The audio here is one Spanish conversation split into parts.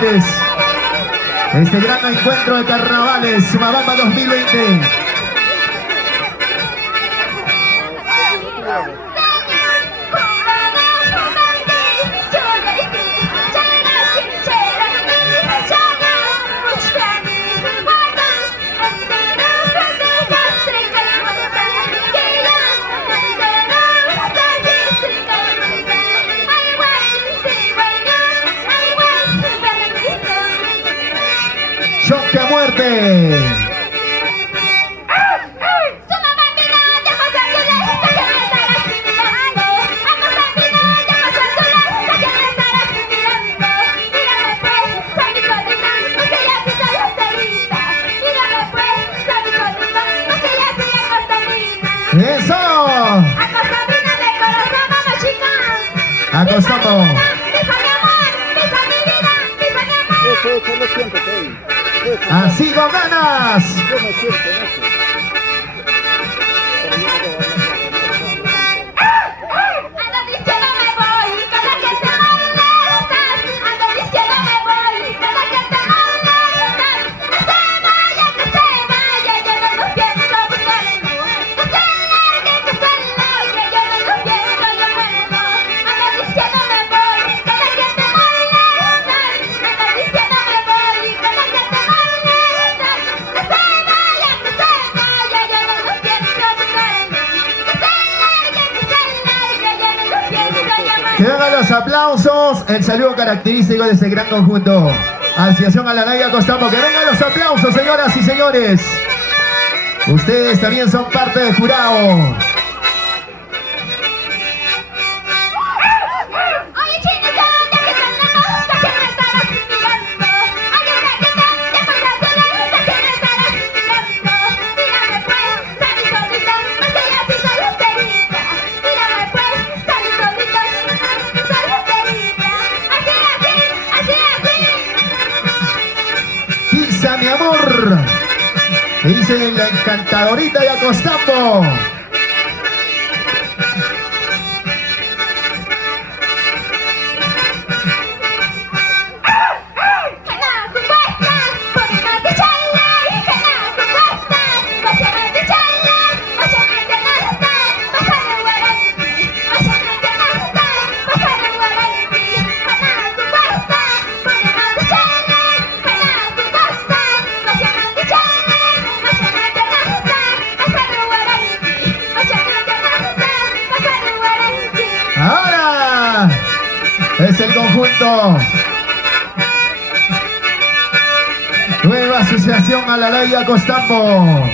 señores. Este gran encuentro de carnavales, Sumabamba 2020. ¡Choque a muerte! ¡Eso! Acostamos. Eso lo siento, Así con ganas. yo me siento en eso. Que vengan los aplausos, el saludo característico de este gran conjunto. Asociación Alanaya Costamo, que vengan los aplausos, señoras y señores. Ustedes también son parte del jurado. Pisa, mi amor. Me dice la encantadorita de Acostambo. Ahora es el conjunto Nueva Asociación Alalaya Costambo.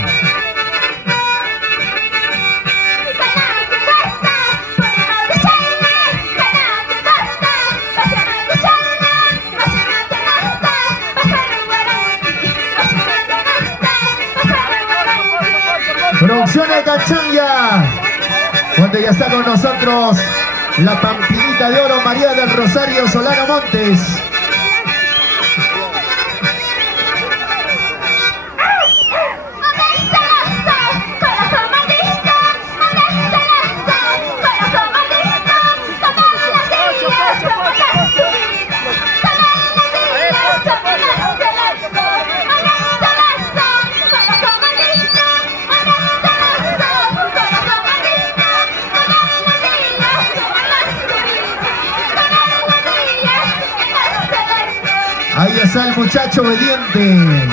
Producción de Cachanya, cuando ya está con nosotros la Pampinita de Oro María del Rosario Solano Montes. Ahí está el muchacho obediente.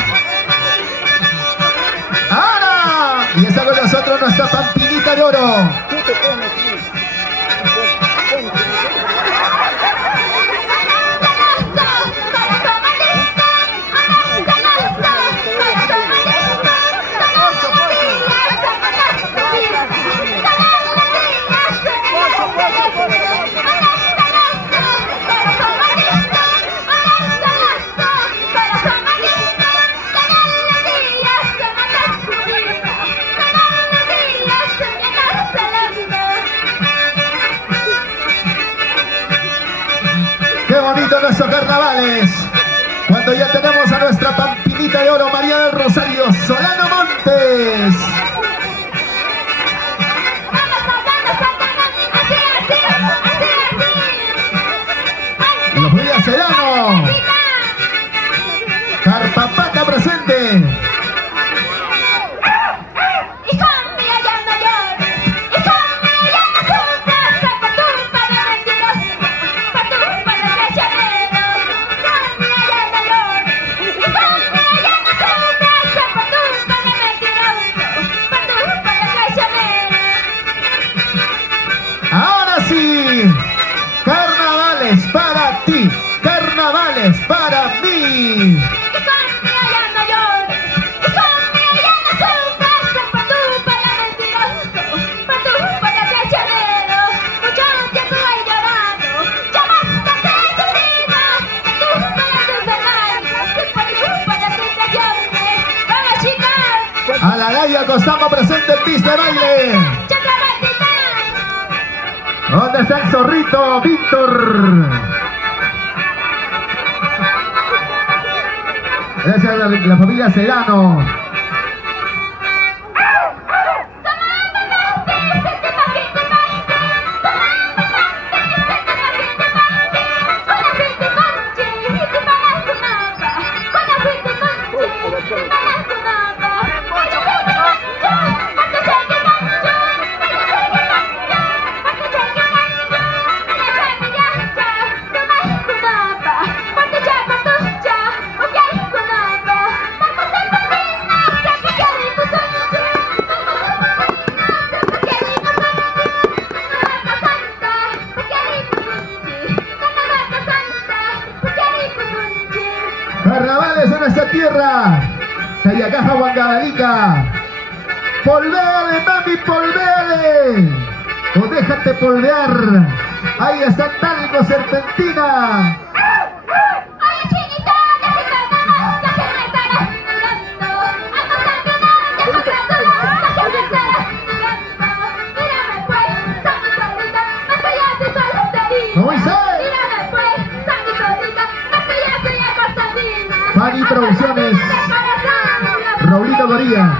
¡Ahora! Y está con nosotros nuestra Pampinita de Oro. Tú te pones, ¡Qué bonito nuestros carnavales! Cuando ya tenemos a nuestra Pampinita de Oro María del Rosario Solano Montes. Los Díaz Sedano. Carpapata presente. Ahora sí, carnavales para ti, carnavales para mí. Alalaya Costamo presente en pista de baile. ¿Dónde está el zorrito, Víctor? Gracias a la familia Sedano. Carnavales en nuestra tierra. Sayacaja, Huancavelica. Polvéale, mami, polvéale. O déjate polvear. Ahí está Talco, Serpentina. Fanny Producciones, Raulito Gorilla,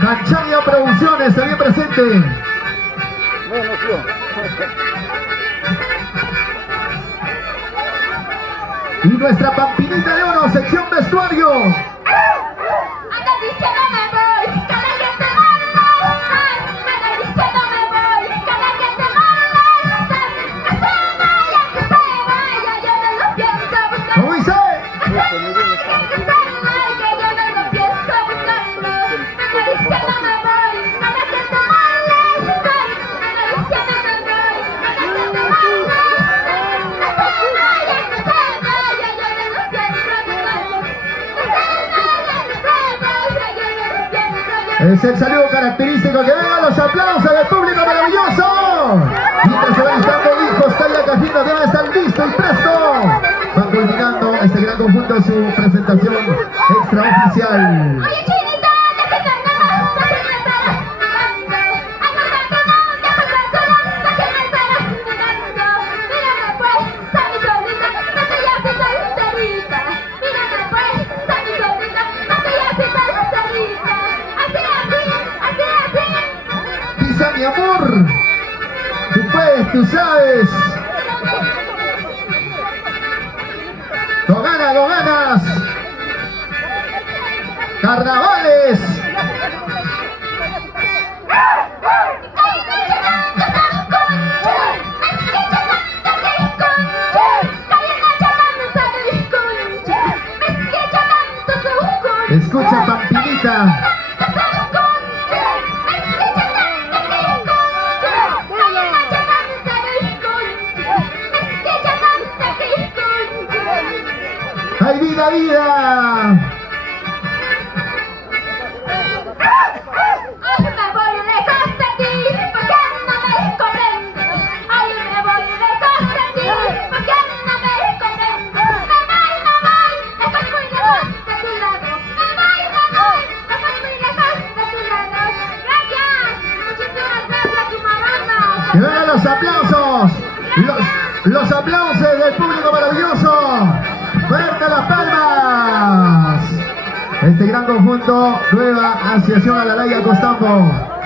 Cancharia Producciones, también presente. Bueno, Y nuestra Pampinita de Oro, sección vestuario. ¿Cómo dice? Es el saludo característico. Que vengan los aplausos del público maravilloso. Mientras se van estando hijos, Talla Cajino, deben estar listos y presto. Van culminando este gran conjunto en su presentación extraoficial. Pisa, mi amor. Tú puedes, tú sabes. ¡Lo ganas, lo ganas! ¡Carnavales! Escucha, Pampinita. ¡Ay, vida, vida! ¡Que vengan los aplausos! Los aplausos del público maravilloso. ¡Fuerte las palmas! Este gran conjunto, nueva asociación Alalaya Costamo.